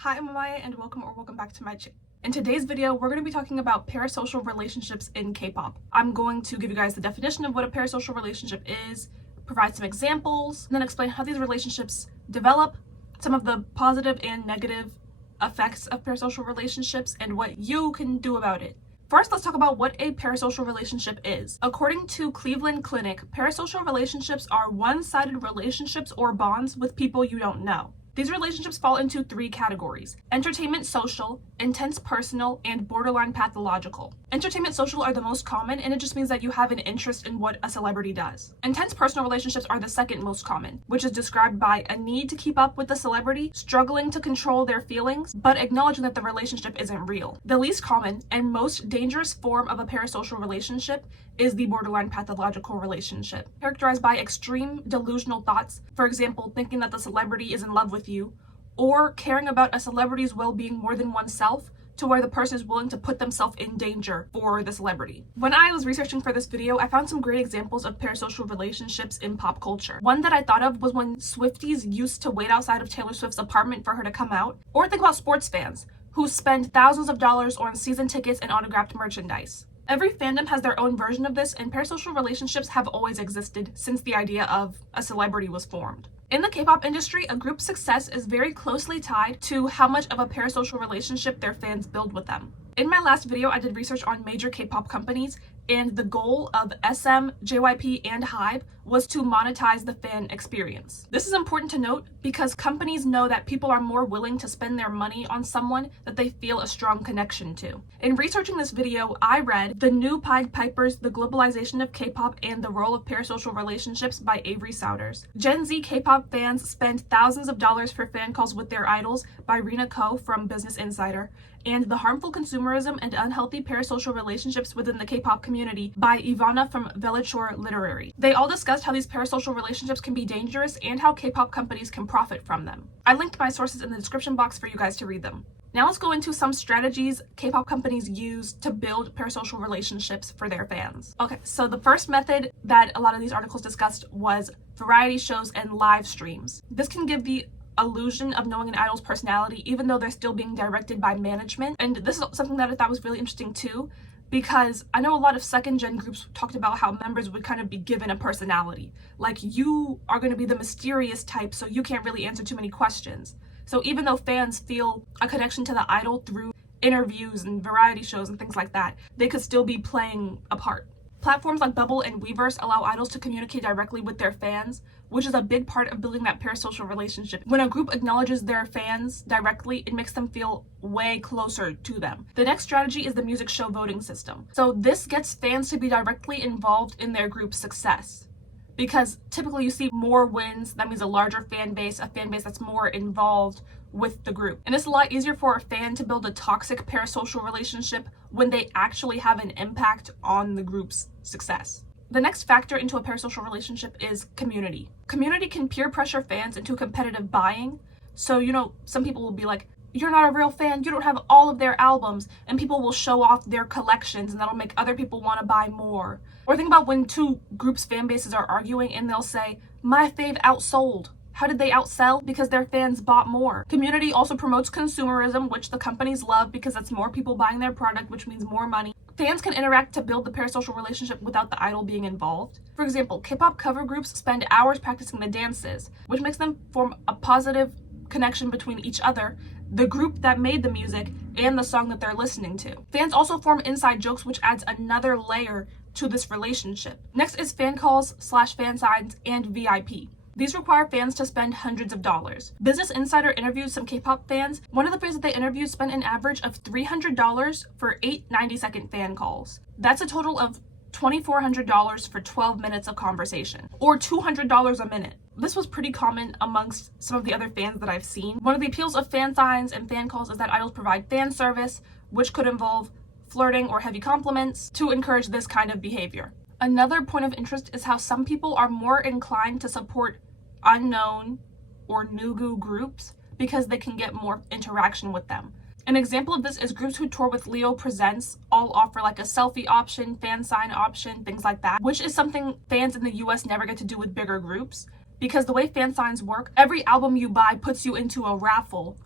Hi, I'm Amaya and welcome back to my channel. In today's video, we're going to be talking about parasocial relationships in K-pop. I'm going to give you guys the definition of what a parasocial relationship is, provide some examples, and then explain how these relationships develop, some of the positive and negative effects of parasocial relationships, and what you can do about it. First, let's talk about what a parasocial relationship is. According to Cleveland Clinic, parasocial relationships are one-sided relationships or bonds with people you don't know. These relationships fall into three categories: entertainment social, intense personal, and borderline pathological. Entertainment social are the most common, and it just means that you have an interest in what a celebrity does. Intense personal relationships are the second most common, which is described by a need to keep up with the celebrity, struggling to control their feelings, but acknowledging that the relationship isn't real. The least common and most dangerous form of a parasocial relationship is the borderline pathological relationship, characterized by extreme delusional thoughts, for example, thinking that the celebrity is in love with you, or caring about a celebrity's well-being more than oneself, to where the person is willing to put themselves in danger for the celebrity. When I was researching for this video, I found some great examples of parasocial relationships in pop culture. One that I thought of was when Swifties used to wait outside of Taylor Swift's apartment for her to come out, or think about sports fans who spend thousands of dollars on season tickets and autographed merchandise. Every fandom has their own version of this, and parasocial relationships have always existed since the idea of a celebrity was formed. In the K-pop industry, a group's success is very closely tied to how much of a parasocial relationship their fans build with them. In my last video, I did research on major K-pop companies, and the goal of SM, JYP, and HYBE was to monetize the fan experience. This is important to note because companies know that people are more willing to spend their money on someone that they feel a strong connection to. In researching this video, I read The New Pied Pipers, The Globalization of K-pop and the Role of Parasocial Relationships by Avery Souders. Gen Z K-pop fans spend thousands of dollars for fan calls with their idols by Rina Ko from Business Insider, and The Harmful Consumerism and Unhealthy Parasocial Relationships Within the K-pop Community by Ivana from Velichor Literary. They all discussed how these parasocial relationships can be dangerous and how K-pop companies can profit from them. I linked my sources in the description box for you guys to read them. Now let's go into some strategies K-pop companies use to build parasocial relationships for their fans. Okay, so the first method that a lot of these articles discussed was variety shows and live streams. This can give the illusion of knowing an idol's personality even though they're still being directed by management. And this is something that I thought was really interesting too, because I know a lot of second gen groups talked about how members would kind of be given a personality. Like, you are going to be the mysterious type, so you can't really answer too many questions. So even though fans feel a connection to the idol through interviews and variety shows and things like that, they could still be playing a part. Platforms like Bubble and Weverse allow idols to communicate directly with their fans, which is a big part of building that parasocial relationship. When a group acknowledges their fans directly, it makes them feel way closer to them. The next strategy is the music show voting system. So this gets fans to be directly involved in their group's success, because typically you see more wins. That means a larger fan base, a fan base that's more involved with the group. And it's a lot easier for a fan to build a toxic parasocial relationship when they actually have an impact on the group's success. The next factor into a parasocial relationship is community. Community can peer pressure fans into competitive buying. So, some people will be like, you're not a real fan, you don't have all of their albums, and people will show off their collections, and that'll make other people want to buy more. Or think about when two groups' fan bases are arguing and they'll say, my fave outsold. How did they outsell? Because their fans bought more. Community also promotes consumerism, which the companies love because that's more people buying their product, which means more money. Fans can interact to build the parasocial relationship without the idol being involved. For example, K-pop cover groups spend hours practicing the dances, which makes them form a positive connection between each other, the group that made the music, and the song that they're listening to. Fans also form inside jokes, which adds another layer to this relationship. Next is fan calls / fan signs and VIP. These require fans to spend hundreds of dollars. Business Insider interviewed some K-pop fans. One of the fans that they interviewed spent an average of $300 for 8 90-second fan calls. That's a total of $2,400 for 12 minutes of conversation, or $200 a minute. This was pretty common amongst some of the other fans that I've seen. One of the appeals of fan signs and fan calls is that idols provide fan service, which could involve flirting or heavy compliments to encourage this kind of behavior. Another point of interest is how some people are more inclined to support unknown or nugu groups because they can get more interaction with them. An example of this is groups who tour with Leo Presents all offer like a selfie option, fan sign option, things like that, which is something fans in the US never get to do with bigger groups, because the way fan signs work, every album you buy puts you into a raffle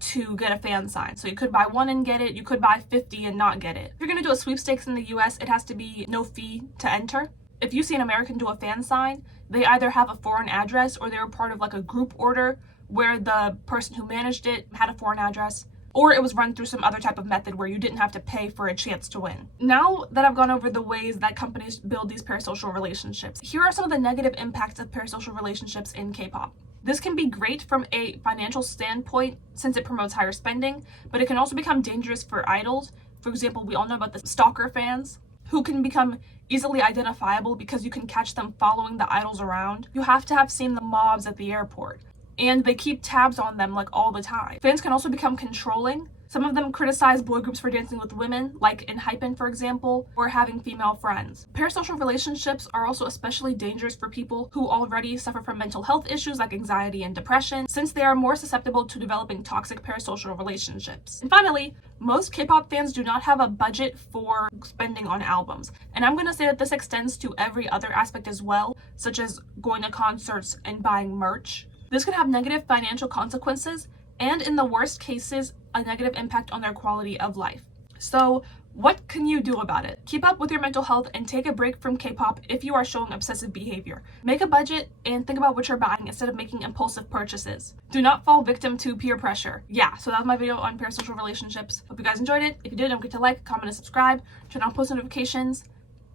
to get a fan sign. So you could buy one and get it, you could buy 50 and not get it. If you're gonna do a sweepstakes in the US, it has to be no fee to enter. If you see an American do a fan sign, they either have a foreign address or they were part of like a group order where the person who managed it had a foreign address, or it was run through some other type of method where you didn't have to pay for a chance to win. Now that I've gone over the ways that companies build these parasocial relationships, here are some of the negative impacts of parasocial relationships in K-pop. This can be great from a financial standpoint since it promotes higher spending, but it can also become dangerous for idols. For example, we all know about the stalker fans who can become easily identifiable because you can catch them following the idols around. You have to have seen the mobs at the airport, and they keep tabs on them like all the time. Fans can also become controlling. Some of them criticize boy groups for dancing with women, like in Hypen, for example, or having female friends. Parasocial relationships are also especially dangerous for people who already suffer from mental health issues like anxiety and depression, since they are more susceptible to developing toxic parasocial relationships. And finally, most K-pop fans do not have a budget for spending on albums. And I'm gonna say that this extends to every other aspect as well, such as going to concerts and buying merch. This could have negative financial consequences, and in the worst cases, a negative impact on their quality of life. So what can you do about it? Keep up with your mental health and take a break from K-pop if you are showing obsessive behavior. Make a budget and think about what you're buying instead of making impulsive purchases. Do not fall victim to peer pressure. Yeah, so that was my video on parasocial relationships. Hope you guys enjoyed it. If you did, don't forget to like, comment, and subscribe. Turn on post notifications,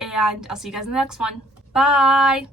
and I'll see you guys in the next one. Bye!